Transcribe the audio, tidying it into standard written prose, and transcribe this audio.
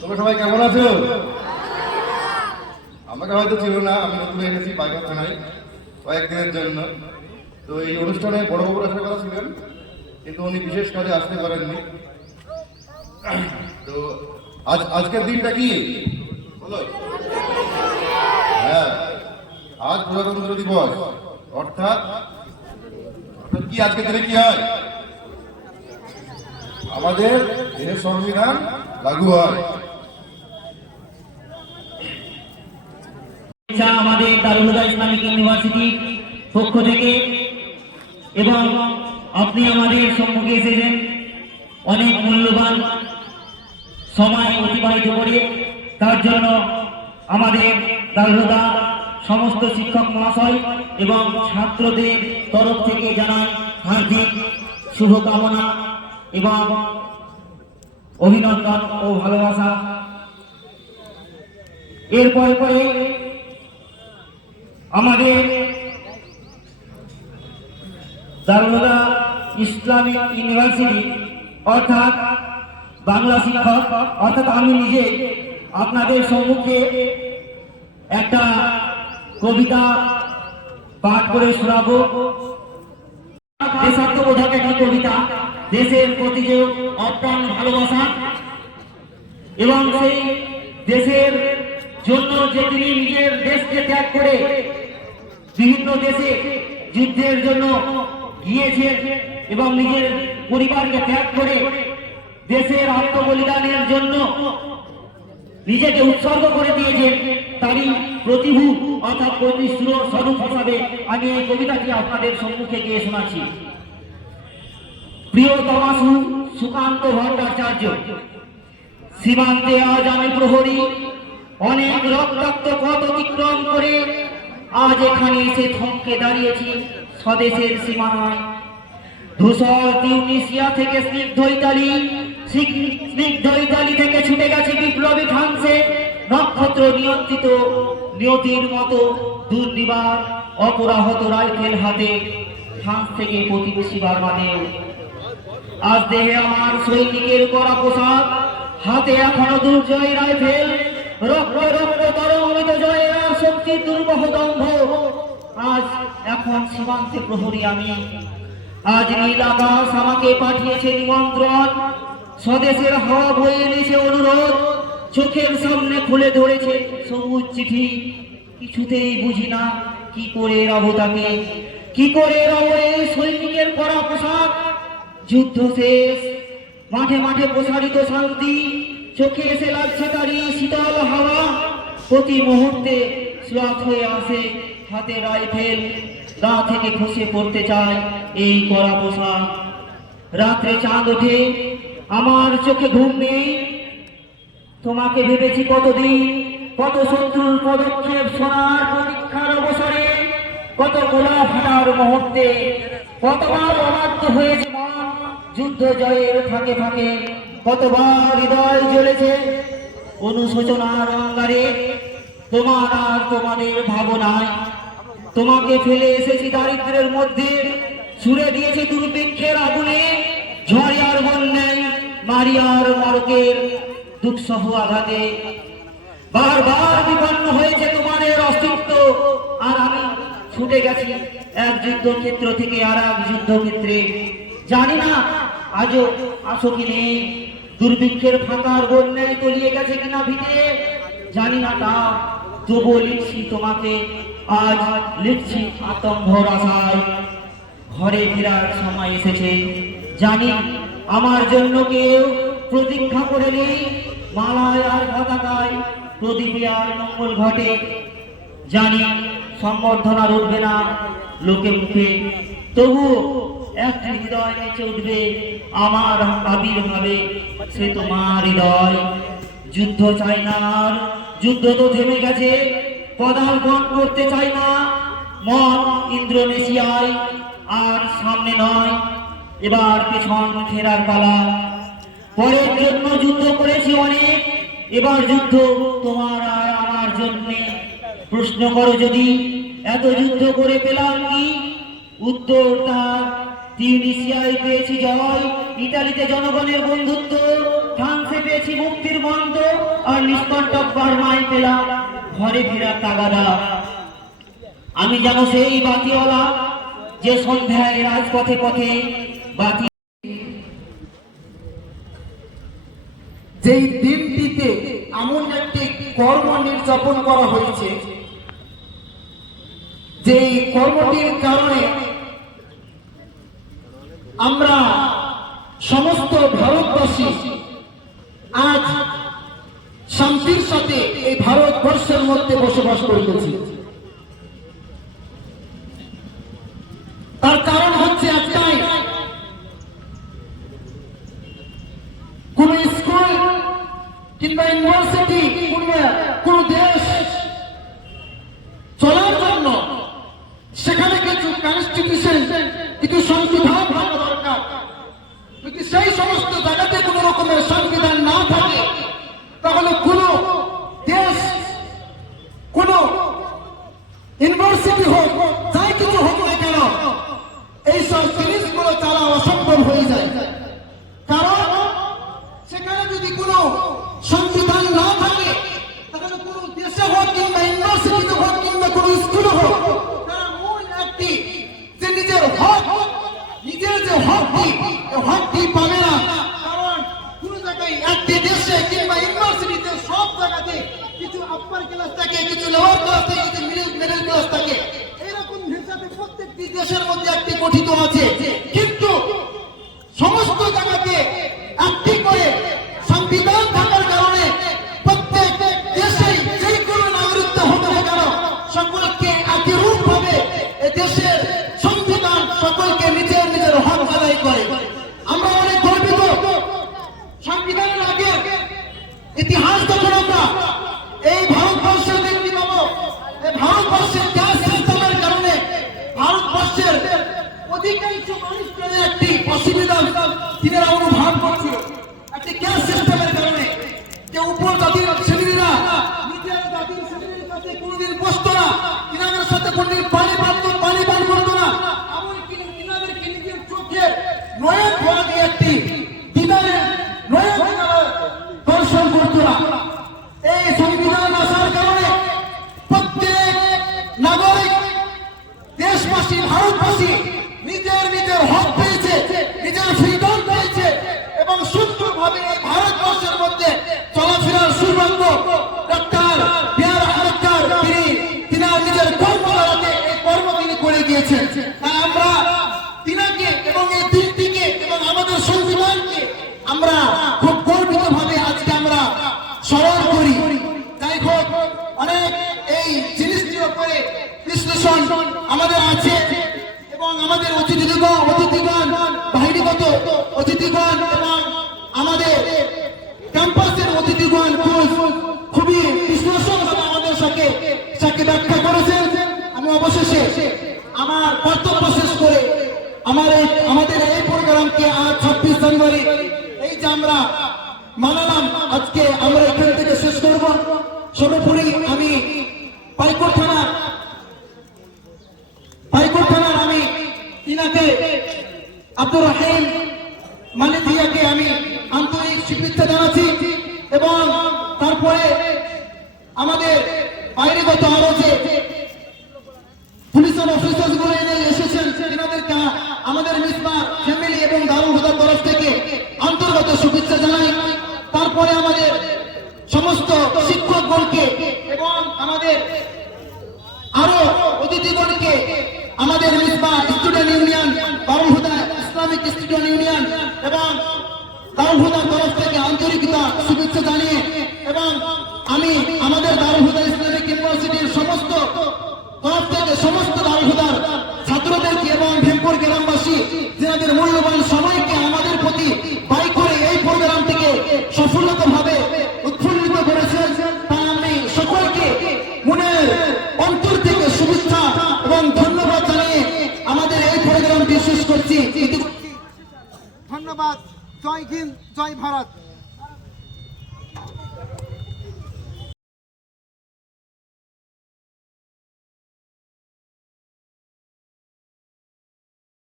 তোমরা সবাই কেমন আছো? আমাকে হয়তো ছিল না, আমি নতুন এনেছি বাইরে থানায় কয়েকদিনের জন্য। তো এই অনুষ্ঠানে বড় বাবুর আসার কথা ছিলেন, কিন্তু উনি বিশেষ কাজে আসতে পারেননি। তো আজকের দিনটা কি বলো? হ্যাঁ, আজ প্রজাতন্ত্র দিবস। অর্থাৎ কি আজকের দিনে কি হয়? আমাদের দেশের সংবিধান লাগু হয়। আমাদের দারুল হুদা ইসলামিক ইউনিভার্সিটির পক্ষ থেকে, এবং আপনি আমাদের সম্মুখে এসেছেন অনেক মূল্যবান সময় অতিবাহিত করে, তার জন্য আমাদের দারুল হুদা সমস্ত শিক্ষক মহাশয় এবং ছাত্রদের তরফ থেকে জানাই হার্দিক শুভকামনা এবং অভিনন্দন ও ভালোবাসা। এরপরে পরে আমাদের দারুল হুদা ইসলামিক ইউনিভার্সিটি অর্থাৎ বাংলা শিক্ষক অর্থাৎ আমি নিজে আপনাদের সম্মুখে একটা কবিতা পাঠ করে শোনাবো। দেশাত্মবোধক একটি কবিতা, দেশের প্রতি যে অপ্রাণ ভালোবাসা এবং সেই দেশের জন্য যে তিনি নিজের দেশকে ত্যাগ করে বিভিন্ন দেশে যুদ্ধের জন্য গিয়েছেন এবং নিজের পরিবারকে ত্যাগ করে দেশের আত্মবলিদানের জন্য নিজেকে উৎসর্গ করে দিয়েছেন, তারই প্রতিভূ অর্থাৎ প্রতিশ্রুত স্বরূপ হিসাবে আমি এই কবিতাটি আপনাদের সম্মুখে গিয়ে শোনাচ্ছি। প্রিয়তমাসু সুকান্ত ভট্টাচার্য। সীমান্তে আজ আমি প্রহরী, অনেক রক্তাক্ত পথ অতিক্রম করে আজ এখানে এসে থমকে দাঁড়িয়েছি স্বদেশের সীমানায়। ধূসর তিউনিসিয়া থেকে স্নিগ্ধ ইতালি থেকে ছুটে গেছে বিপ্লবী ফ্রান্সে, নক্ষত্র নিয়ন্ত্রিত নিয়তির মতো দুর্নিবার অপরাহত রাইফেল হাতে ফ্রান্স থেকে প্রতিবেশী বার্মাতে। আজ দেহে আমার সৈনিকের করা পোশাক, হাতে এখনো দুর্জয় রাইফেল, রক্ত রক্ত তরঙ্গিত জয়ের আর শক্তির দুর্বহ দম্ভ। আজ এখন সীমান্তে প্রহরী আমি, আজ নীল আকাশ আমাকে পাঠিয়েছে নিমন্ত্রণ, স্বদেশের হাওয়া বয়ে এনেছে অনুরোধ, চোখের সামনে খুলে ধরেছে সবুজ চিঠি। কিছুতেই বুঝি না কি করে রব তাকে, কি করে রব এই সৈনিকের পরা পোশাক। যুদ্ধ শেষ, মাঠে মাঠে প্রসারিত শান্তি, চোখে এসে লাগছে তারই শীতল হাওয়া। প্রতি মুহূর্তে শ্বাস হয়ে আসে হাতে রাইফেল, গা থেকে খসে পড়তে চায় এই কড়া পোশাক। রাত্রে চাঁদ ওঠে, আমার চোখে ঘুম নেই, তোমাকে ভেবেছি কতদিন, কত শত্রুর পদক্ষেপ শোনার প্রতীক্ষার অবসরে, কত গোলা ফাটার মুহূর্তে, কতবার অবাধ্য হয়েছে মন যুদ্ধ জয়ের ফাঁকে ফাঁকে, কতবার হৃদয় জ্বলেছে অনুশোচনার অঙ্গারে। তোমার আর তোমাদের ভাবনায় তোমাকে ফেলে এসেছি দারিদ্রের মধ্যে, ছুড়ে দিয়েছি দুর্ভিক্ষের আগুনে, ঝড়ে আর বন্যায় মারিয়ার নরকের দুঃসহ আঘাতে। বারবার বিপন্ন হয়েছে তোমাদের অস্তিত্ব, আর আমি ছুটে গেছি এক যুদ্ধক্ষেত্র থেকে আর এক যুদ্ধক্ষেত্রে। জানি না আজও আসো কি নেই, দুর্ভিক্ষের ফাঁকার বন্যায় তলিয়ে গেছে কিনা ভিটে, জানি না তা, তবুও লিখছি তোমাকে আজ, লিখছি আতম্ভর আশায়। ঘরে ফেরার সময় এসেছে, জানি আমার জন্য কেউ প্রতীক্ষা করে নেই, মালায় আর পতাকায় প্রদীপে আর মঙ্গল ঘটে। জানি সম্বর্ধনা উঠবে না লোকে মুখে, তবু একটি হৃদয় নেচে উঠবে আমার আবির্ভাবে, সে তোমার হৃদয়। যুদ্ধ চাই না আর, যুদ্ধ তো থেমে গেছে, পদার্পণ করতে চাই না মন ইন্দ্রনেশিয়ায়, আর সামনে নয় এবার পেছন ফেরার পালা। পরের জন্য যুদ্ধ করেছি অনেক, এবার যুদ্ধ তোমার আর আমার জন্যে। প্রশ্ন করো যদি এত যুদ্ধ করে পেলাম কি, উত্তর তার তিউনিসিয়ায় পেয়েছি জয়, ইতালিতে জনগণের বন্ধুত্ব, ফ্রান্সে পেয়েছি মুক্তির মন্ত্র, আর নিষ্কণ্টক বার্মায় পেলাম ঘরে ফেরার তাগাদা। আমি যেন সেই বাতিওয়ালা, যে সন্ধ্যায় রাজপথে পথে বাতি। যেই দিনটিতে এমন একটি কর্ম নির্যাপন করা হয়েছে, যেই কর্মটির কারণে আমরা সমস্ত ভারতবাসী আজ শান্তির সাথে এই ভারতবর্ষের মধ্যে বসবাস করতেছি। তার কারণ হচ্ছে একটাই, কোন স্কুল কিংবা ইউনিভার্সিটি, কোন দেশ চলার জন্য সেখানে কিছু কনস্টিটিউশন, কিছু সংবিধান থাকা দরকার। যদি সেই সমস্ত জায়গাতে কোন রকমের সংবিধান না থাকে, তাহলে কোন দেশ, কোন ইউনিভার্সিটি হোক, যাই কিছু হোক না কেন, এইসব জিনিসগুলো চালা অসম্ভব হয়ে যায়। কারণ সেখানে যদি কোনো সংবিধান না থাকে, তাহলে কোনো দেশে হোক কিংবা ইউনিভার্সিটিতে হোক কিংবা কোনো স্কুলে হোক, তারা মূল একটি যে নিজের হক, নিজের যে হকটি পাবে না। কারণ কোন জায়গায় একটি দেশে কিংবা ইউনিভার্সিটিতে সব জায়গাতে কিছু আপার ক্লাস থাকে, কিছু লোয়ার ক্লাস থাকে, কিছু মিডল ক্লাস থাকে। এরকম হিসাবে প্রত্যেকটি দেশের মধ্যে একটি গঠিত আছে, কিন্তু সমস্ত জায়গাতে একটি করে সংবিধান থাকার কারণে প্রত্যেক দেশেই যে কোনো নাগরিকত্ব হতে না কেন, সকলকে একই রূপ ভাবে দেশের সংবিধান সকলকে নিজের নিজের হক আদায় করে। আমরা অনেক গর্বিত। সংবিধানের আগে ইতিহাস যখন আমরা এই ভারতবর্ষের দেখতে পাবো, এই ভারতবর্ষের ক্যাস্ট সিস্টেমের কারণে ভারতবর্ষের অধিকাংশ মানুষের একটি অসুবিধা তিনারা অনুভব করছিল, একটি ক্যাস্ট সিস্টেমের কারণে। যে উপর জাতির ছেলেরা নিজের জাতির ছেলেদের কাছে কোনোদিন বসতো না, তিনাদের সাথে কোনোদিন পানি পান করতো না, এমনকি তিনাদেরকে নিজের চোখে নয়ন ভরা দিয়ে একটি দিদারের নয়ন দর্শন করতো না। এই সংবিধান আসার কারণে প্রত্যেক নাগরিক, দেশবাসী, ভারতবাসী নিজের নিজের হক পেয়েছে, নিজের ফ্রিডম পেয়েছে, এবং সুন্দরভাবে এই ভারতবর্ষের মধ্যে চলাফেরার সৌভাগ্য ডক্টর বি.আর. আম্বেদকর তিনার নিজের কর্মধারাতে এই কর্ম তিনি করে গিয়েছেন। তাই আমরা তিনাকে এবং এই দিনটিকে এবং আমাদের সংবিধানকে আমরা খুব গর্বিত ভাবে আজকে আমরা স্মরণ করি। যাই হোক, অনেক এই জিনিসটির উপরে বিশ্লেষণ আমাদের আছে, এবং আমাদের অতিথিগণ, বাহিনীগত অতিথিগণ এবং আমাদের ক্যাম্পাসের অতিথিগণ খুবই বিশ্লেষণভাবে আমাদের সাথে ব্যাখ্যা করেছেন। আমি অবশেষে আমার বক্তব্য শেষ করে আমাদের এই প্রোগ্রামকে আজ 26 জানুয়ারি এই যে আমরা মানালাম, আজকে আমরা এখান থেকে শেষ করব। সর্বোপরি আমি পাইকোট থানার আমি তিনাকে আব্দুর রহিম মালিদিয়াকে আমি আন্তরিক শুভেচ্ছা জানাচ্ছি, এবং তারপরে আমাদের বাইরেগত আরো যে পুলিশের অফিসার গুলো এসেছেন, তিনাদেরকে আমাদের মিসবাহ ফ্যামিলি এবং দারুল হুদার তরফ থেকে আন্তর্গত শুভেচ্ছা জানাই। তারপরে আমাদের সমস্ত শিক্ষকগণকে এবং আমাদের আরো অতিথিগণকে আমাদের মিসবাহ স্টুডেন্ট ইউনিয়ন, দারুল হুদা ইসলামিক স্টুডেন্ট ইউনিয়ন এবং দারুল হুদার তরফ থেকে আন্তরিকতা শুভেচ্ছা জানিয়ে, এবং আমি আমাদের দারুল হুদা ইসলামিক ইউনিভার্সিটির সমস্ত তরফ থেকে সমস্ত দারুল হুদার ছাত্রদেরকে এবং ভীমপুর গ্রামবাসী যাদের মূল্যবান সময়কে আমাদের প্রতি ব্যয় করে এই প্রোগ্রামটিকে সফলতাভাবে উৎফুল্লিত করেছেন, তাই আমি সকলকে মনের অন্তর থেকে শুভেচ্ছা এবং ধন্যবাদ জানিয়ে আমাদের এই প্রোগ্রামটি শেষ করছি। ধন্যবাদ। জয় হিন্দ, জয় ভারত।